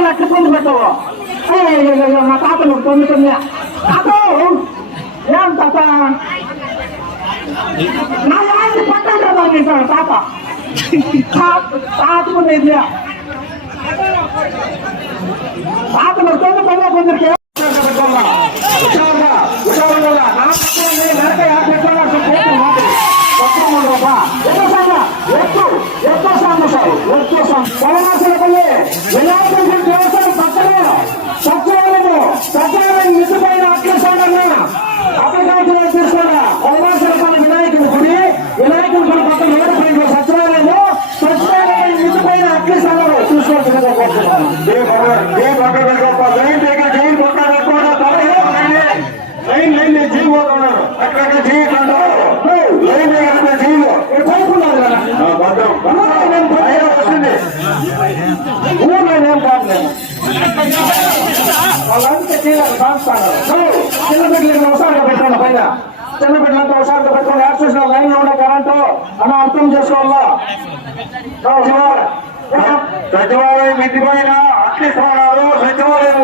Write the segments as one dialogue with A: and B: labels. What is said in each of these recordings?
A: ಎಲ್ಲ
B: ಕಿತ್ಕೊಂಡು ಬರ್ತಾವ ತಾತ
A: ನೋಡ್ಕೊಂಡು
B: ಸುಮ್ಮನೆ ತಾತ
A: ಏನ್ ತಾತ
B: ನಾ ಯಾರು ಪಟ್ಟಂದ್ರೆ ಬರ್ಲಿ ಸರ್ ತಾತ ತಾತ ಬಂದ ಇದೆಯಾ ತಾತ ನೋಡ್ಕೊಂಡು ಬಂದ ಬಂದಿರ್ತೀಯ బిడ్డలంతా అవసరంగా పెట్టుకుని యాక్సెస్ లైన్లో ఉండే కరెంటు అన్న అర్థం చేసుకోవాలా
A: సచివాలయం ఇంటి పైన అగ్ని స్థానాలు సచివాలయం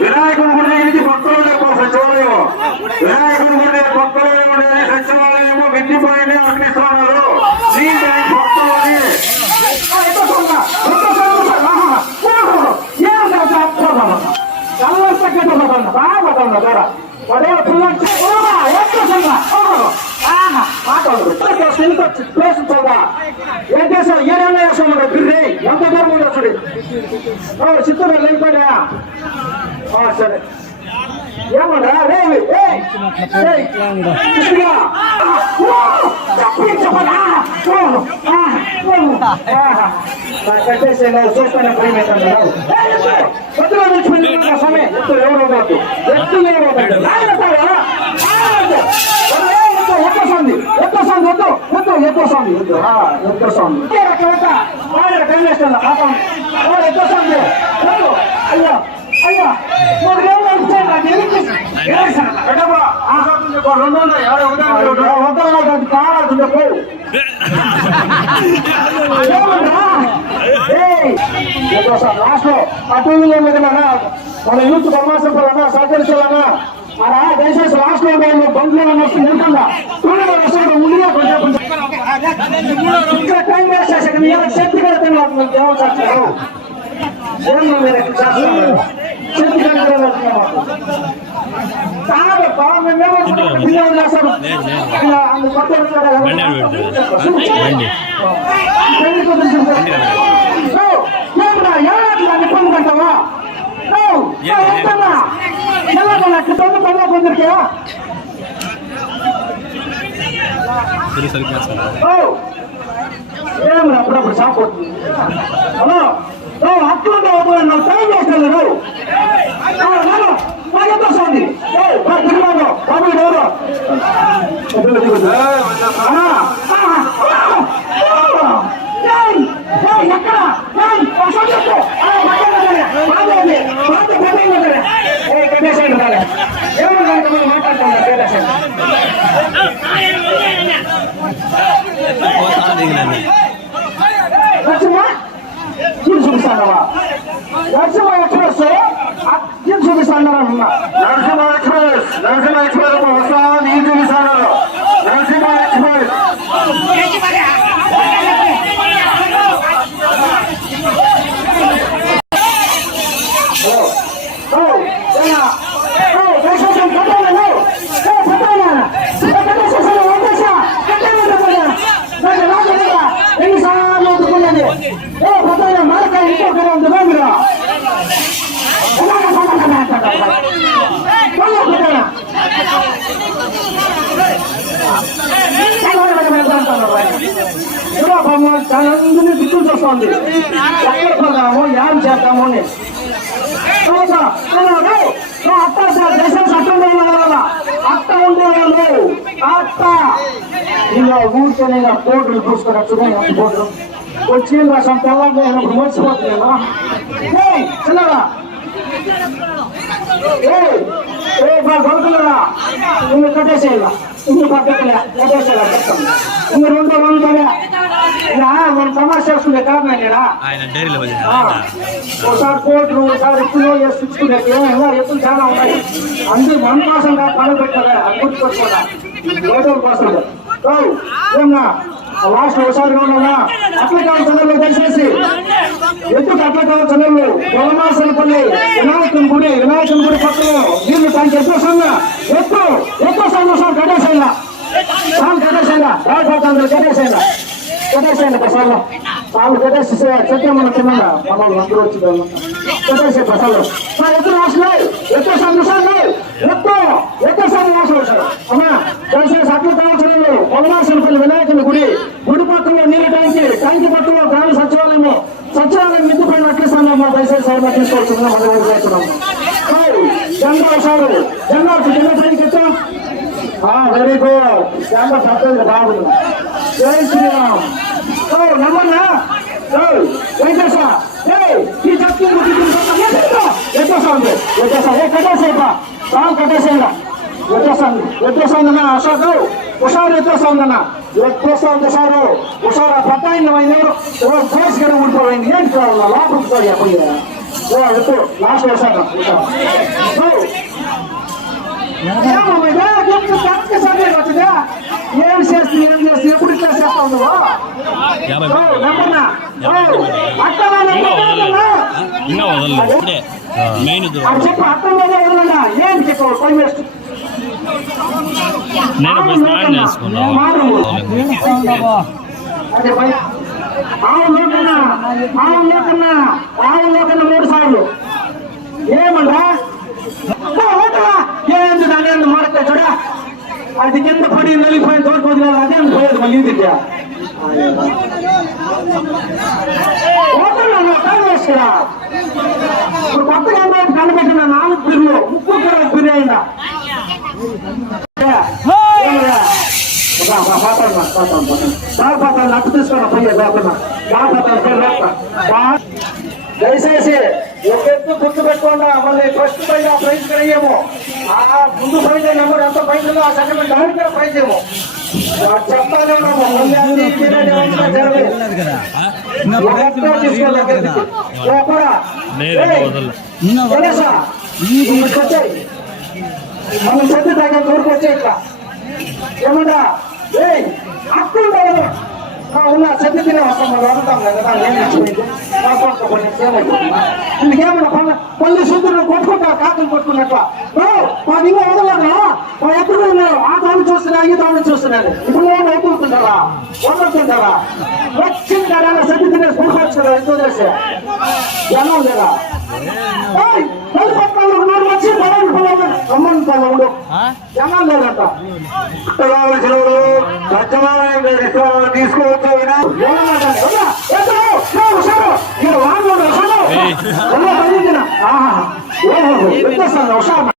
A: వినాయకుడి గుడి దగ్గరికి భక్తులు చెప్పు సచివాలయం. వినాయకుడి గుడి భక్తులు ఉండేది సచివాలయం ఇంటి పైన అగ్ని స్థానాలు దీంట్లో భక్తులని
B: ఏం చేసావు ఏడేళ్ళ వేసాం మన బిర్రి ఎంత దూరం ఉండదు చూడు చిత్తూరు లేకపోయా సరే ఏమన్నా రే ఏయ్, ఏయ్, కృష్ణయ్య. ఓ, తప్పించమన్నా. ఓ, ఆ, ఓ, ఆ. నాకు కట్టేసి నువ్వు చూస్తానే భయం అవుతుంది నాకు. ఏయ్, ఎత్తు. ఎత్తులో నిలిచిపోయింది నా సమయం. ఎత్తు ఎవరో కాదు. ఎత్తు ఎవరో కన్నేస్తుంది, పాపం. ఓ, ఎత్తేస్తుంది. ఎత్తు. అయ్యో, అయ్యో. మరి ఏం నడుస్తుంది? నాకు ఎందుకు? ఏం సార్?
A: పెట్టమ్మా. ఆసక్తి చెప్పు. రెండు
B: కావాల్సిందే, పో. ఏమన్నా? ఏయ్, ఎత్తేస్తాను. లాస్ట్లో అటు మన యూత్ పోలన్నా సహకరించాలన్నా మన దయచేసి లాస్ట్లో బండ్లో వస్తూ ఉంటుందా ಇದ್ರ ಕಾಂಗ್ರೆಸ್ ಶಾಸಕರು ಯಾವ ಶಕ್ತಿಗಳನ್ನು ಯಾವ ಶಾಸಕರು ಏನು ಮೇರೆಗೆ ಶಾಸಕರು ಶಕ್ತಿಗಳನ್ನು ತಾವಪ್ಪ ಅನ್ಕೊಂಡ್ಬಂತವಾ ತೊಂದು ಕೊಡ ಬಂದಿರ್ತೀಯ ಸರಿ ಸರಿ కాదప్ప మేమేమో పిల్లలు చేస్తాము ఇలా అందుకు కొత్త వచ్చాడు కదా.
C: బండి
B: పెళ్లి కూతురు చూడు. ఓ, ఏమన్నా ఏడాది అన్ని పొందుకుంటావా ఓ, ఓ, ఎంతన్నా? ఎలాగన్నా అట్లా పొందు పొంద పొందిరికే
C: తెలుసు సరిగ్గా సార్
B: ఓ ఏమన్నా అప్పుడప్పుడు షాప్ అవుతుంది హలో ఓ అట్లుంటే నువ్వు టైం చేస్తాను నువ్వు మాకెంత వస్తుంది ఓ తిరుమల బాబు ఎవరు Narasimha express Narasimha express Narasimha express చూస్తోంది ఎక్కడ పోదాము? ఏం చేద్దాము అని? నువ్వు అత్త సార్ దేశం చట్టం వల్ల అత్త ఉండేవాళ్ళు అత్త. ఇలా ఊరికే ఇలా కోట్లు చూసుకొని వచ్చుగా కోట్లు వచ్చి రసం మర్చిపోతున్నాను ఏయ్, చిన్నగా ఏయ్, ఏ గొడవలేరా ఇంక కట్టేసేయాల ఇంక పద్ధతిలే కట్టేసేయాల ఇంక రెండు వందలే
C: ఆయన డైరీలో పోయి
B: ఆ, ఒకసారి కోట్లు ఒకసారి ఎత్తులు ఏమైనా ఎత్తులు చాలా ఉన్నాయి. అందరూ మన కోసం కాదు పని పెట్టారా అది గుర్తుపెట్టుకోరా. ఏదో కోసం. ఏమన్నా? లాస్ట్ ఒకసారి ఉన్నా అట్లా కావాలి చదువులు దయచేసి ఎందుకు అట్లా కావాలి చదువులు పొలమాసనపల్లి వినాయకుని గుడి వినాయకుని గుడి పక్కన నీళ్ళు ఎక్కువ సంఘ ఎక్కువ ఎక్కువ సంఘ సార్ గడేసైనా సార్ గడేసైనా రాజపాతాంధ్రులు గడేసైనా గడేసైనా ప్రసాదం. సార్లు గడేసి చెట్టు మన తిన్నాగా మన అందరూ వచ్చి గడేసే ప్రసాదం. సార్ ఎత్తు రాసినాయి ఎత్తు సంఘ సార్ ఎత్తు ఎక్కువ సంఘ రాసిన సార్? అమ్మా దయచేసి అట్లా కావాల్సిన పొలమాసనపల్లి వినాయకుని గుడి గుడి పక్కన నీళ్ళ ట్యాంకి ట్యాంకి పక్కన గ్రామ సచివాలయము. సచివాలయం మిద్దు పైన అట్లిస్తామమ్మా దయచేసి సైన్ తీసుకోవాల్సిందిగా మన దగ్గర చేస్తున్నాము. జెండా సారు జెండా జెండా పైకి ఎత్తాం వెరీ గుడ్ జెండా పక్కన బాగుంది. జై శ్రీరామ్. ఓ నమ్మన్నా? ఓ వెంకటేశ. ఏ ఈ చక్కి ఎత్తేసాంది ఎత్తేసా ఏ కట్టేసేపా సాగు కట్టేసేలా ఎత్తేసాంది ఎత్తేసాందన్న అశోక్ హుషారు ఎత్తేసాందన్న ఎత్తేసాంది సారు హుషారు. పట్టాయిన ఎవరు? ఫేస్ గడ ఉండిపోయింది ఏంటి లోపలికి పోయి పోయి ఓ లాస్ట్ హుషారు ఏం చేస్తుంది ఏం చేస్తుంది ఎప్పుడు ఇట్లా చేస్తావు నువ్వు ఓ,
C: మెయిన్
B: చెప్పు అర్థం ఏం చెప్పు పని వేస్ట్
C: నేను పోయి స్నానం చేసుకున్నాను
B: అదే లోకన్నా ఆవు లోకన్నా మూడు సార్లు ఏమంటా? అది కింద పడి నలిగిపోయిన తోడుకోదు కదా అదే పోయేది మళ్ళీ తింటా ఓటర్లు టైం వేస్ట్ కదా ఇప్పుడు కొత్తగా ఏంటంటే కనిపెట్టిన నాలుగు బిర్లు ముప్పు కూడా బిర్యానీ నట్టు తీసుకున్నా పోయే దయచేసి ఎత్తు గుర్తు పెట్టుకోండా మళ్ళీ ఫస్ట్ ప్రైజ్ ఆ ప్రైజ్ కూడా ఇయ్యము ఆ ముందు ప్రైజ్ నెంబర్ ఎంత ప్రైజ్ ఉందో ఆ సెకండ్ దానికి కూడా ప్రైజ్ ఇవ్వము. చెప్తానే ఉన్నాము. మనం చెట్టు దగ్గర దూరకు వచ్చే ఇట్లా. ఏమన్నా? అప్పుడు కావాలి. ఆ, ఉన్నా చెట్టు తినే వస్తాం మనం అడుగుతాం కదా ఏం నచ్చిపోయింది ఇందుకేమన్నా పళ్ళ పళ్ళు సూత్రులు కొట్టుకుంటా కాకులు కొట్టుకున్నట్టు వాడు ఇంకా వదలరా వాడు ఎప్పుడు ఉన్నారు ఆ తాను చూస్తున్నా ఈ తాను చూస్తున్నాను ఇప్పుడు ఏం అయిపోతుంటారా వదులుతుంటారా వచ్చిన కదా చెట్టు తినే కొనుక్కోవచ్చు కదా ఎంతో చేస్తే ఎలా ఉండేదా ఏయ్, పళ్ళు పక్కన ఉన్నాడు వచ్చి పొలాన్ని పొలాన్ని లేదంట
A: కావలసిన సత్యనారాయణ గారి తీసుకోవచ్చు
B: ఉషారు.